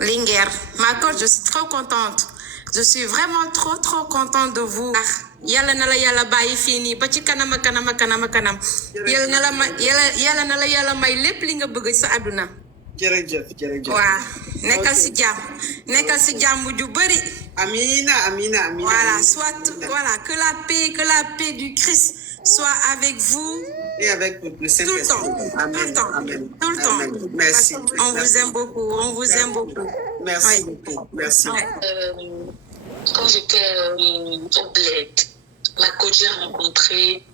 Linger. Ma coach, je suis trop contente. Je suis vraiment trop contente de vous. Yalla na la yalla bàyyi fii nii ba ci kanam. Yalla na la yalla may lépp li nga bëgg sa àdduna. jërëjëf. waaw nekkal si jàmm ju bëri. Amina. Voilà, voilà, que la paix du Christ soit avec vous. Et avec le Saint-Esprit. Tout le temps. Merci. On vous aime beaucoup. Merci beaucoup. Merci. Quand j'étais au bled, ma coach j'ai rencontré,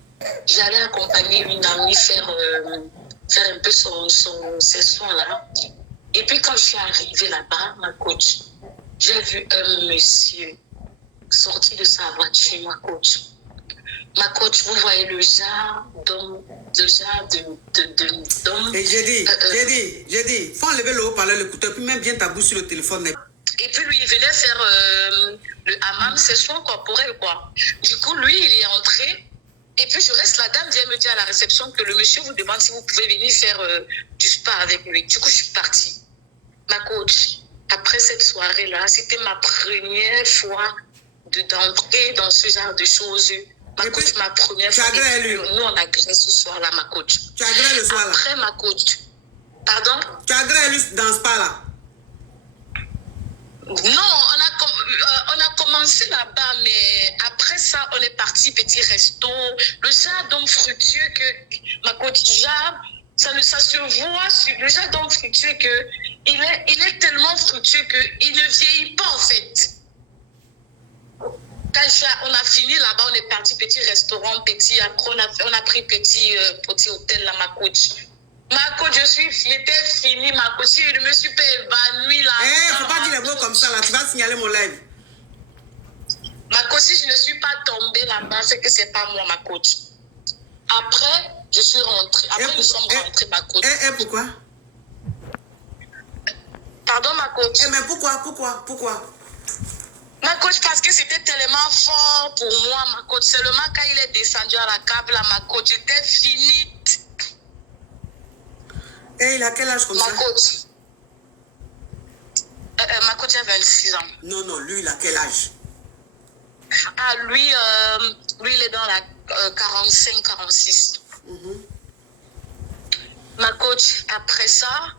j'allais accompagner une amie faire un peu ses soins là. Et puis quand je suis arrivée là-bas, ma coach, j'ai vu un monsieur sorti de sa voiture, ma coach. Ma coach, vous voyez le genre d'homme. Et j'ai dit, faut enlever le haut-parleur, l'écouteur, puis même bien ta bouche sur le téléphone. Et puis lui, il venait faire le hammam, ses soins corporels, quoi. Du coup, lui, il est entré. Et puis je reste, la dame vient me dire à la réception que le monsieur vous demande si vous pouvez venir faire du spa avec lui. Du coup, je suis partie. Ma coach, après cette soirée-là, c'était ma première fois d'entrer dans ce genre de choses. Ma coach, ma première fois. Nous, on a agréé ce soir-là, ma coach. Tu as agréé le soir-là? Après, ma coach. Pardon? Tu as agréé lui dans ce spa-là? Non, on a commencé là-bas, mais après ça, on est parti petit resto. Le genre d'homme fructueux que ma coach, ça se voit sur le genre d'homme fructueux que il est tellement fructueux qu'il ne vieillit pas en fait. Quand on a fini là-bas, on est parti petit restaurant, petit, après on a pris petit hôtel là, ma coach. Ma coach, j'étais finie, ma coach, je me suis pas évanouie là. Faut pas dire les mots comme ça là, tu vas signaler mon live. Ma coach, si je ne suis pas tombée là-bas, c'est que c'est pas moi, ma coach. Après, je suis rentrée. Après, nous sommes rentrés, ma coach. Pourquoi? Pardon, ma coach. Mais pourquoi? Ma coach, parce que c'était tellement fort pour moi, ma coach. Seulement quand il est descendu à la câble, là, ma coach, j'étais finie. Et il a quel âge comme ça? Ma coach. Ma coach a 26 ans. Non, lui, il a quel âge? Ah, lui, il est dans la 45-46. Ma coach, après ça,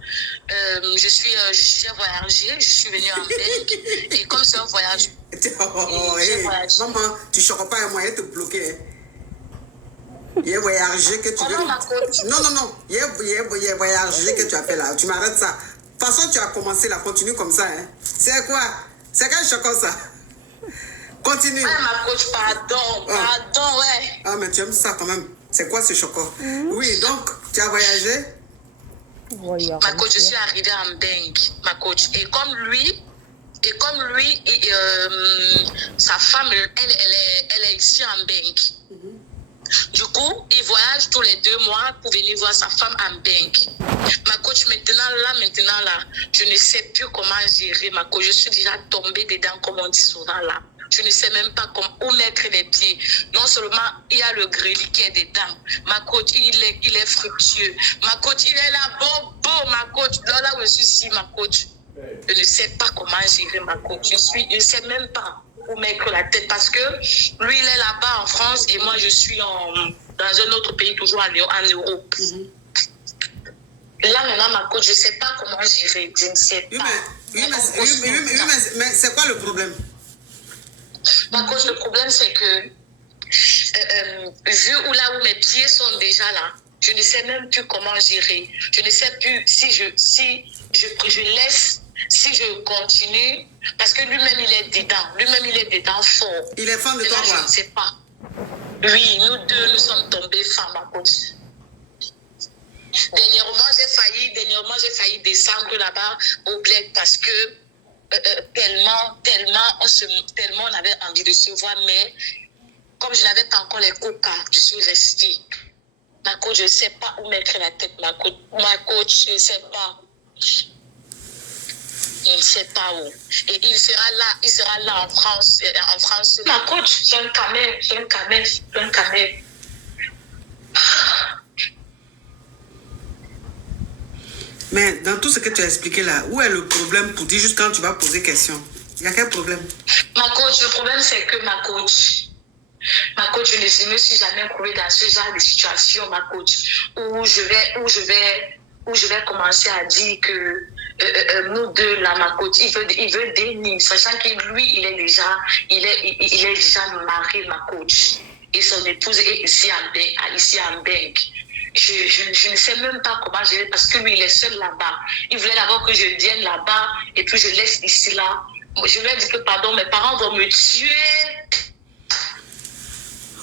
j'ai voyagé, je suis venue en Belgique. Et comme c'est un voyage... Maman, tu ne choques pas à moi, il te bloquer. Il y a voyagé que tu veux... Non. Il y a voyagé que tu as fait là. Tu m'arrêtes ça. De toute façon, tu as commencé là. Continue comme ça. Hein. C'est quoi? C'est quel choc ça? Continue. Ouais, ma coach, pardon, ouais. Ah, mais tu aimes ça quand même. C'est quoi ce chocolat? Oui, donc, tu as voyagé? Ma coach, je suis arrivée en Belgique, ma coach. Et comme lui, sa femme, elle est ici en Belgique. Du coup, il voyage tous les 2 mois pour venir voir sa femme en Belgique. Ma coach, maintenant là, je ne sais plus comment gérer ma coach. Je suis déjà tombée dedans, comme on dit souvent là. Je ne sais même pas où mettre les pieds. Non seulement il y a le grêlis qui est dedans. Ma coach, il est fructueux. Ma coach, il est là, beau, ma coach. Là où je suis ici, ma coach. Je ne sais pas comment gérer ma coach. Je ne sais même pas où mettre la tête parce que lui, il est là-bas en France et moi, je suis dans un autre pays, toujours en Europe. Là, maintenant, ma coach, je ne sais pas comment gérer. Je ne sais pas. Oui, mais c'est quoi le problème? Ma coach, le problème, c'est que vu là où mes pieds sont déjà là, je ne sais même plus comment gérer. Je ne sais plus si je laisse, si je continue, parce que lui-même, il est dedans. Lui-même, il est dedans fort. Il est fan de toi, je ne sais pas. Oui, nous deux, nous sommes tombés femmes, ma coach. Dernièrement, j'ai failli descendre là-bas au bled parce que tellement on avait envie de se voir, mais comme je n'avais pas encore les coca, je suis restée. Ma coach, je ne sais pas où mettre la tête, ma coach, je ne sais pas. Il ne sait pas où. Et il sera là en France. Ma coach, c'est un camel. Mais dans tout ce que tu as expliqué là, où est le problème pour dire juste quand tu vas poser question? Il y a quel problème? Ma coach, le problème c'est que ma coach, je ne me suis jamais trouvée dans ce genre de situation, ma coach, où je vais commencer à dire que nous deux, là, ma coach, il veut dénier, sachant que lui, il est déjà marié, ma coach, et son épouse est ici en Bank. Je ne sais même pas comment je vais, parce que lui, il est seul là-bas. Il voulait d'abord que je vienne là-bas, et puis je laisse ici, là. Je lui ai dit que, pardon, mes parents vont me tuer.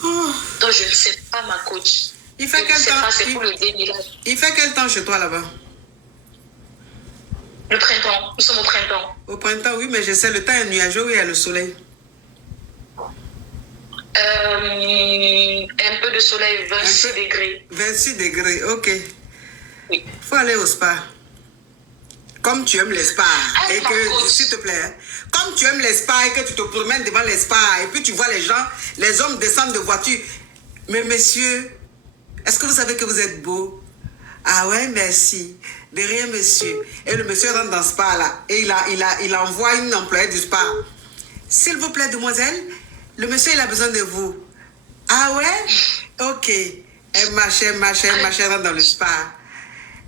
Donc, je ne sais pas, ma coach. Il fait quel temps? C'est pour le déni, là. Il fait quel temps chez toi là-bas? Le printemps. Nous sommes au printemps. Au printemps, oui, mais je sais, le temps est nuageux, oui, il y a le soleil. Un peu de soleil, 26 degrés. 26 degrés, ok. Oui. Faut aller au spa. Comme tu aimes les spas, et que, s'il te plaît, hein, comme tu aimes les spas et que tu te promènes devant les spas, et puis tu vois les gens, les hommes descendent de voiture. Mais monsieur, est-ce que vous savez que vous êtes beau? Ah ouais, merci. De rien, monsieur. Et le monsieur rentre dans le spa là, et il envoie une employée du spa. S'il vous plaît, demoiselle, le monsieur, il a besoin de vous. Ah ouais? Ok. Et ma chère rentre dans le spa.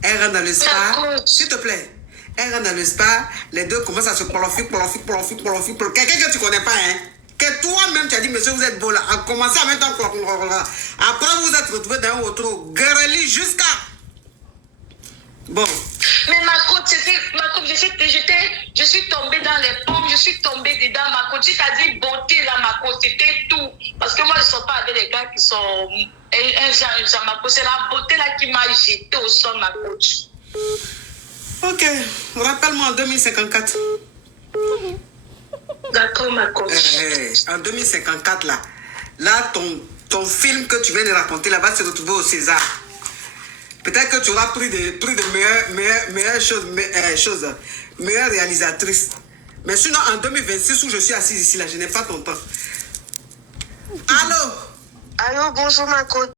Elle rentre dans le spa. S'il te plaît. Elle rentre dans le spa. Les deux commencent à se planifier. Quelqu'un que tu connais pas, hein? Que toi-même, tu as dit, monsieur, vous êtes beau là. A commencé à mettre en après, vous vous êtes retrouvé dans votre guerreli jusqu'à. Bon. Mais ma coach, je suis tombée dans les pommes, je suis tombée dedans, ma coach. Tu t'as dit beauté là, ma coach, c'était tout. Parce que moi, je ne suis pas avec des gars qui sont un genre, ma coach. C'est la beauté là qui m'a jeté au sol, ma coach. Ok, rappelle-moi en 2054. D'accord, ma coach. En 2054 là, ton film que tu viens de raconter là va se retrouver au César. Peut-être que tu auras pris de meilleures choses, meilleures réalisatrices. Mais sinon, en 2026, où je suis assise ici, là, je n'ai pas ton temps. Allô? Allô, bonjour, ma coach.